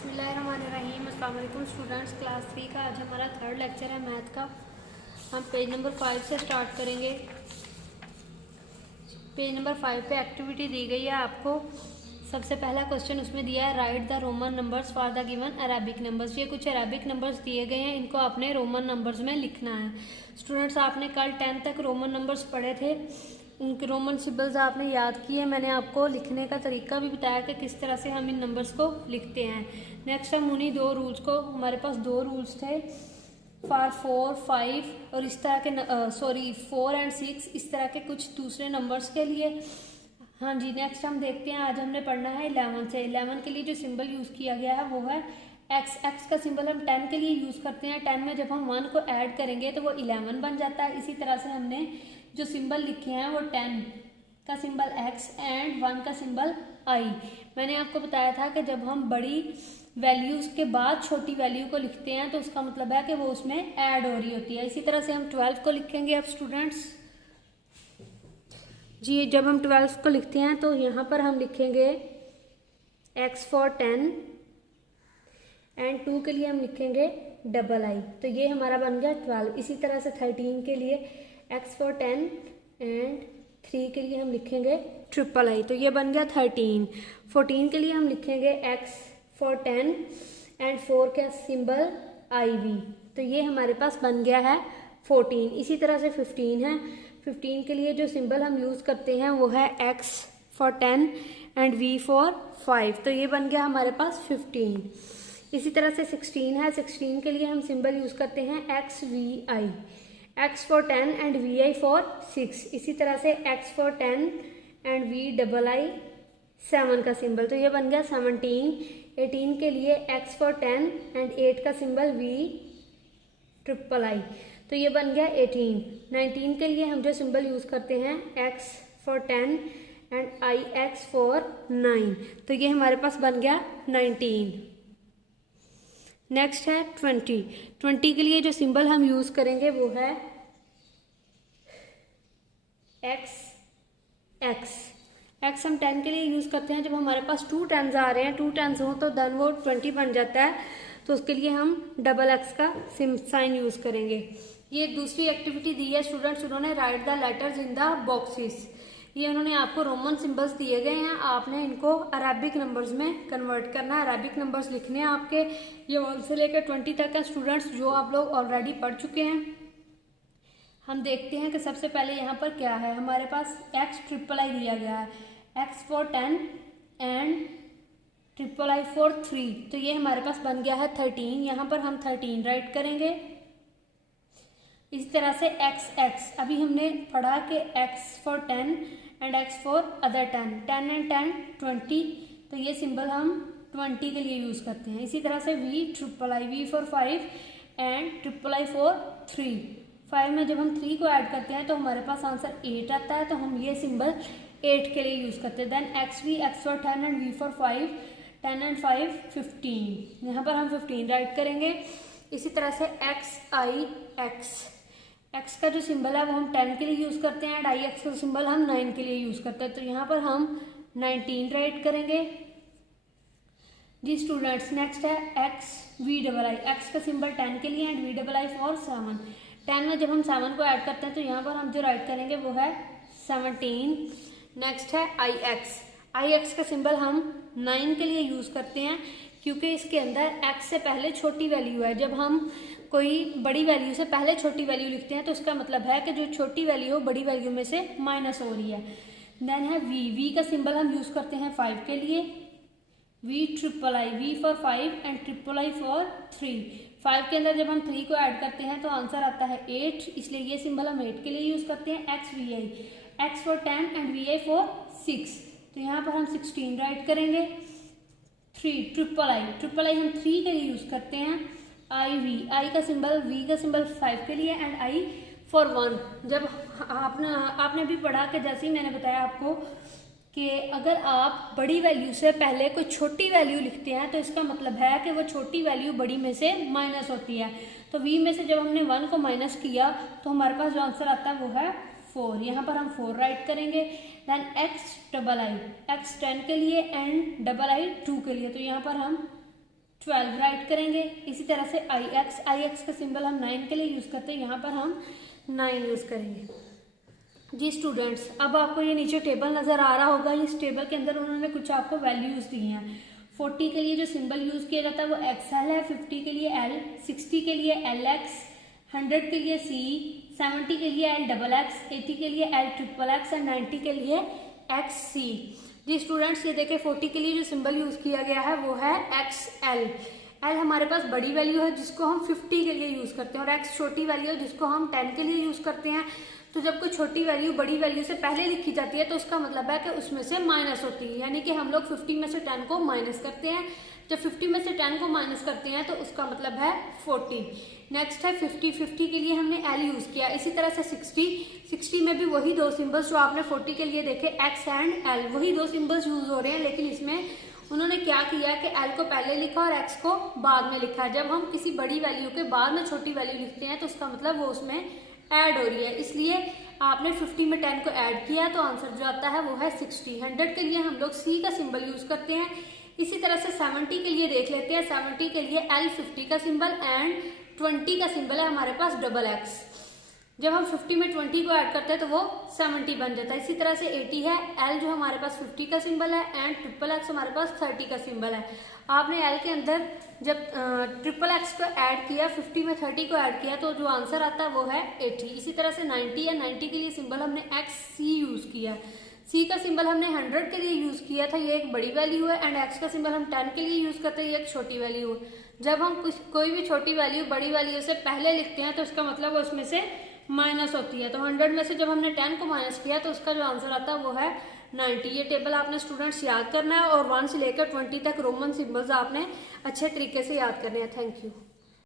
बिस्मिल्लाहिर्रहमानिर्रहीम। अस्सलाम वालेकुम स्टूडेंट्स, क्लास 3 का आज हमारा थर्ड लेक्चर है मैथ का। हम पेज नंबर 5 से स्टार्ट करेंगे। पेज नंबर 5 पे एक्टिविटी दी गई है आपको। सबसे पहला क्वेश्चन उसमें दिया है, right the Roman numbers for the given Arabic numbers. ये कुछ अरेबिक नंबर्स दिए गए हैं, इनको आपने रोमन नंबर्स में लिखना है। स्टूडेंट्स, आपने कल 10 तक रोमन नंबर्स पढ़े थे, उनके रोमन सिंबल्स आपने याद किए। मैंने आपको लिखने का तरीका भी बताया कि किस तरह से हम इन नंबर्स को लिखते हैं। नेक्स्ट हम उन्हीं दो रूल्स को, हमारे पास दो रूल्स थे फॉर 4, 5 और इस तरह के 4 एंड 6, इस तरह के कुछ दूसरे नंबर्स के लिए। हाँ जी, नेक्स्ट हम देखते हैं, आज हमने पढ़ना है 11 से। 11 के लिए जो सिंबल यूज़ किया गया है वो है एक्स। एक्स का सिंबल हम 10 के लिए यूज़ करते हैं। 10 में जब हम 1 को ऐड करेंगे तो वो 11 बन जाता है। इसी तरह से हमने जो सिंबल लिखे हैं वो 10 का सिंबल एक्स एंड 1 का सिंबल आई। मैंने आपको बताया था कि जब हम बड़ी वैल्यूज के बाद छोटी वैल्यू को लिखते हैं तो उसका मतलब है कि वो उसमें ऐड हो रही होती है। इसी तरह से हम 12 को लिखेंगे अब स्टूडेंट्स जी। जब हम 12 को लिखते हैं तो यहाँ पर हम लिखेंगे x फॉर 10 एंड 2 के लिए हम लिखेंगे डबल आई, तो ये हमारा बन गया 12। इसी तरह से 13 के लिए x फॉर 10 एंड 3 के लिए हम लिखेंगे ट्रिपल आई, तो ये बन गया 13। 14 के लिए हम लिखेंगे x फॉर 10 एंड 4 का सिंबल आई वी, तो ये हमारे पास बन गया है 14। इसी तरह से 15 है। 15 के लिए जो सिंबल हम यूज़ करते हैं वो है x for 10 and v for 5, तो ये बन गया हमारे पास 15। इसी तरह से 16 है। 16 के लिए हम सिंबल यूज़ करते हैं X V I, x for 10 and V I for 6। इसी तरह से x for 10 and v double I 7 का सिंबल, तो ये बन गया 17। 18 के लिए x फॉर 10 एंड 8 का सिंबल v ट्रिपल आई, तो ये बन गया 18। 19 के लिए हम जो सिंबल यूज़ करते हैं x for 10 and I X for 9, तो ये हमारे पास बन गया 19। नेक्स्ट है 20। 20 के लिए जो सिंबल हम यूज़ करेंगे वो है x। x हम 10 के लिए यूज़ करते हैं जब हमारे पास 2 10s आ रहे हैं, 2 10s हो तो देन वो 20 बन जाता है, तो उसके लिए हम डबल x का साइन यूज़ करेंगे। ये दूसरी एक्टिविटी दी है स्टूडेंट्स, उन्होंने right the letters in the boxes. ये उन्होंने आपको रोमन सिंबल्स दिए गए हैं, आपने इनको अरेबिक नंबर्स में कन्वर्ट करना है। अरेबिक नंबर्स लिखने हैं आपके, ये 1 से लेकर 20 तक का स्टूडेंट्स, जो आप लोग ऑलरेडी पढ़ चुके हैं। हम देखते हैं कि सबसे पहले यहाँ पर क्या है, हमारे पास x ट्रिपल आई दिया गया है, x for 10 and triple I for 3, तो ये हमारे पास बन गया है 13। यहाँ पर हम 13 राइट करेंगे। इस तरह से x, अभी हमने पढ़ा कि x for 10 and x for other 10, 10 and 10 20, तो ये सिंबल हम 20 के लिए यूज़ करते हैं। इसी तरह से v triple I, v for 5 and triple I for 3। 5 में जब हम 3 को ऐड करते हैं तो हमारे पास आंसर 8 आता है, तो हम ये सिंबल 8 के लिए यूज़ करते हैं। Then x for 10 and v for 5, 10 and 5 15, यहाँ पर हम 15 राइट करेंगे। इसी तरह से x का जो सिंबल है वो हम 10 के लिए यूज़ करते हैं एंड आई एक्स का सिंबल हम 9 के लिए यूज़ करते हैं, तो यहाँ पर हम 19 राइट करेंगे जी स्टूडेंट्स। नेक्स्ट है x V double I, X का सिंबल 10 के लिए and V double I for 7। 10 में जब हम 7 को ऐड करते हैं तो यहाँ पर हम जो राइट करेंगे वो है 17। नेक्स्ट है आई एक्स का सिंबल हम 9 के लिए यूज़ करते हैं, क्योंकि इसके अंदर x से पहले छोटी वैल्यू है। जब हम कोई बड़ी वैल्यू से पहले छोटी वैल्यू लिखते हैं तो इसका मतलब है कि जो छोटी वैल्यू हो बड़ी वैल्यू में से माइनस हो रही है। देन है v का सिंबल हम यूज़ करते हैं 5 के लिए, v triple I, v for 5 and triple I for 3। 5 के अंदर जब हम 3 को ऐड करते हैं तो आंसर आता है 8, इसलिए ये सिंबल हम 8 के लिए यूज़ करते हैं। X V I, X for 10 and V I for 6, तो यहाँ पर हम 16 राइट करेंगे। 3 ट्रिपल आई हम 3 के लिए यूज़ करते हैं। आई का सिंबल, v का सिंबल 5 के लिए एंड आई फॉर 1। जब आपने भी पढ़ा कि जैसे ही मैंने बताया आपको कि अगर आप बड़ी वैल्यू से पहले कोई छोटी वैल्यू लिखते हैं तो इसका मतलब है कि वो छोटी वैल्यू बड़ी में से माइनस होती है। तो v में से जब हमने 1 को माइनस किया तो हमारे पास जो आंसर आता है वो है 4, यहाँ पर हम 4 राइट करेंगे। Then x double I, x 10 के लिए एंड डबल आई 2 के लिए, तो यहाँ पर हम 12 राइट करेंगे। इसी तरह से आई एक्स का सिंबल हम 9 के लिए यूज़ करते हैं, यहाँ पर हम 9 यूज़ करेंगे। जी स्टूडेंट्स, अब आपको ये नीचे टेबल नज़र आ रहा होगा। इस टेबल के अंदर उन्होंने कुछ आपको वैल्यूज़ दी हैं। 40 के लिए जो सिंबल यूज़ किया जाता है वो XL है, 50 के लिए L, 60 के लिए LX, 100 के लिए C, 70 के लिए LXX, 80 के लिए LXXX और 90 के लिए XC। जी स्टूडेंट्स, ये देखें 40 के लिए जो सिंबल यूज़ किया गया है वो है XL। L हमारे पास बड़ी वैल्यू है जिसको हम 50 के लिए यूज़ करते हैं, और X छोटी वैल्यू है जिसको हम 10 के लिए यूज़ करते हैं। तो जब कोई छोटी वैल्यू बड़ी वैल्यू से पहले लिखी जाती है तो उसका मतलब है कि उसमें से माइनस होती है, यानी कि हम लोग 50 में से 10 को माइनस करते हैं। जब 50 में से 10 को माइनस करते हैं तो उसका मतलब है 40। नेक्स्ट है 50 के लिए हमने L यूज़ किया। इसी तरह से 60 में भी वही दो सिंबल्स जो आपने 40 के लिए देखे, X एंड L, वही दो सिंबल्स यूज़ हो रहे हैं, लेकिन इसमें उन्होंने क्या किया कि L को पहले लिखा और X को बाद में लिखा। जब हम किसी बड़ी वैल्यू के बाद में छोटी वैल्यू लिखते हैं तो उसका मतलब वो उसमें ऐड हो रही है, इसलिए आपने 50 में 10 को ऐड किया तो आंसर जो आता है वो है 60। 100 के लिए हम लोग C का सिंबल यूज़ करते हैं। इसी तरह से 70 के लिए देख लेते हैं। 70 के लिए L 50 का सिंबल एंड 20 का सिंबल है हमारे पास XX। जब हम 50 में 20 को ऐड करते हैं तो वो 70 बन जाता है। इसी तरह से 80 है, L जो हमारे पास 50 का सिंबल है एंड XXX हमारे पास 30 का सिंबल है। आपने L के अंदर जब XXX को ऐड किया, 50 में 30 को ऐड किया तो जो आंसर आता है वो है 80। इसी तरह से 90 है, 90 के लिए सिंबल हमने XC यूज़ किया। C का सिंबल हमने 100 के लिए यूज़ किया था, ये एक बड़ी वैल्यू है, एंड X का सिंबल हम 10 के लिए यूज़ करते हैं, ये एक छोटी वैल्यू है। जब हम कोई भी छोटी वैल्यू बड़ी वैल्यू से पहले लिखते हैं तो इसका मतलब उसमें से माइनस होती है। तो 100 में से जब हमने 10 को माइनस किया तो उसका जो आंसर आता है वो है 90। ये टेबल आपने स्टूडेंट्स याद करना है और 1 से लेकर 20 तक रोमन सिंबल्स आपने अच्छे तरीके से याद करने हैं। Thank you.